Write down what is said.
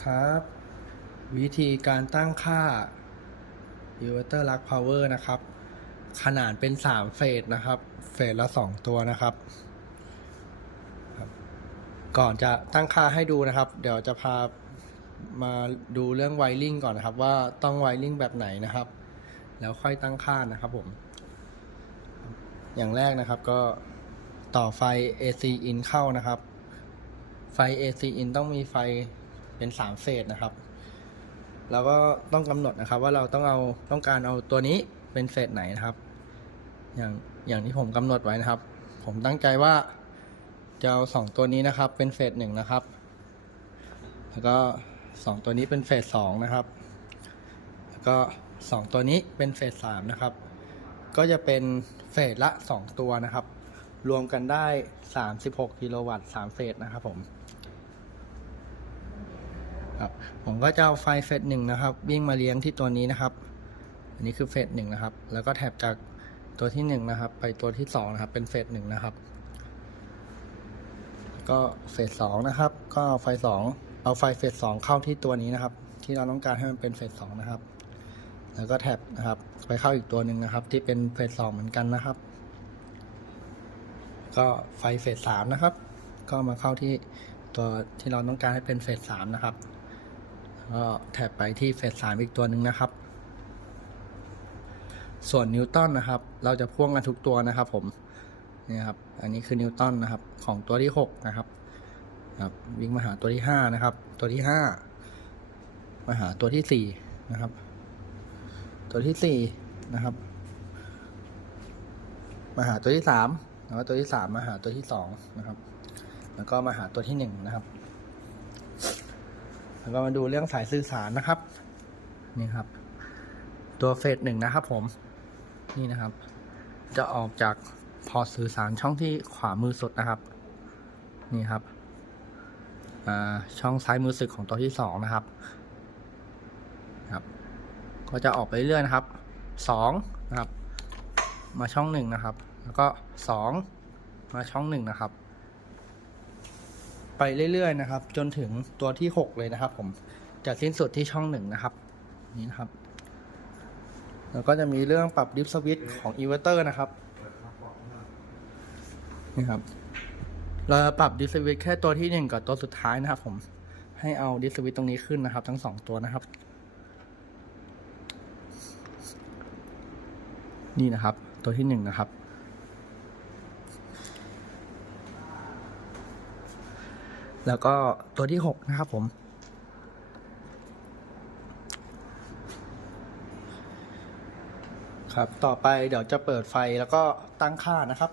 ครับ วิธีการตั้งค่า inverter lag power นะครับ ขนาดเป็น 3 เฟสนะครับ เฟสละ 2 ตัวนะครับครับ ก่อนจะตั้งค่าให้ดูนะครับ เดี๋ยวจะพามาดูเรื่องไวริงก่อนนะครับ ว่าต้องไวริงแบบไหนนะครับ แล้วค่อยตั้งค่านะครับผม อย่างแรกนะครับก็ต่อไฟ AC in เข้านะครับ ไฟ AC in ต้องมีไฟ เป็น 3เฟสนะครับแล้วก็ต้องกำหนดนะครับ ว่าเราต้องเอาต้องการเอาตัวนี้เป็นเฟสไหนนะครับ อย่างอย่างที่ผมกำหนดไว้นะครับ ผมตั้งใจว่าจะเอาสองตัวนี้นะครับ เป็นเฟสหนึ่งนะครับ แล้วก็สองตัวนี้เป็นเฟสสองนะครับ แล้วก็สองตัวนี้เป็นเฟสสามนะครับ ก็จะเป็นเฟสละ2ตัวนะครับ รวมกันได้36กิโลวัตต์3เฟสนะครับผม ครับ ผมก็จะเอาไฟเฟสหนึ่งนะครับ วิ่งมาเลี้ยงที่ตัวนี้นะครับ อันนี้คือเฟสหนึ่งนะครับ แล้วก็แถบจากตัวที่หนึ่งนะครับ ไปตัวที่สองนะครับ เป็นเฟสหนึ่งนะครับ ก็เฟสสองนะครับ ก็เอาไฟสองเอาไฟเฟสสองเข้าที่ตัวนี้นะครับ ที่เราต้องการให้มันเป็นเฟสสองนะครับ แล้วก็แท็บนะครับ ไปเข้าอีกตัวหนึ่งนะครับ ที่เป็นเฟสสองเหมือนกันนะครับ ก็ไฟเฟสสามนะครับ ก็มาเข้าที่ตัวที่เราต้องการให้เป็นเฟสสามนะครับ ก็แท็บไปที่เฟสสามอีกตัวหนึ่งนะครับ ส่วนนิวตันนะครับ เราจะพ่วงกันทุกตัวนะครับ ผมนี่ครับ อันนี้คือนิวตันนะครับ ของตัวที่หกนะครับครับวิ่งมาหาตัวที่ห้านะครับ ตัวที่ห้ามาหาตัวที่สี่นะครับ ตัวที่สี่นะครับ มาหาตัวที่สามแล้วตัวที่สามมาหาตัวที่สองนะครับ แล้วก็มาหาตัวที่หนึ่งนะครับ แล้วก็มาดูเรื่องสายสื่อสารนะครับ นี่ครับ ตัวเฟสหนึ่งนะครับผม นี่นะครับ จะออกจากพอร์ตสื่อสารช่องที่ขวามือสุดนะครับ นี่ครับช่องซ้ายมือสุดของตัวที่สองนะครับครับ ก็จะออกไปเรื่อยนะครับสองนะครับ มาช่องหนึ่งนะครับ แล้วก็สองมาช่องหนึ่งนะครับ ไปเรื่อยๆนะครับ จนถึงตัวที่หกเลยนะครับ ผมจะสิ้นสุดที่ช่องหนึ่งนะครับ นี่นะครับ แล้วก็จะมีเรื่องปรับดิฟสวิตของอินเวอร์เตอร์นะครับนี่ครับเราจะปรับดิสวิตแค่ตัวที่หนึ่งกับตัวสุดท้ายนะครับ ผมให้เอาดิสวิตตรงนี้ขึ้นนะครับ ทั้งสองตัวนะครับ นี่นะครับ ตัวที่หนึ่งนะครับ แล้วก็ตัวที่หกนะครับผม ครับ ต่อไปเดี๋ยวจะเปิดไฟแล้วก็ตั้งค่านะครับ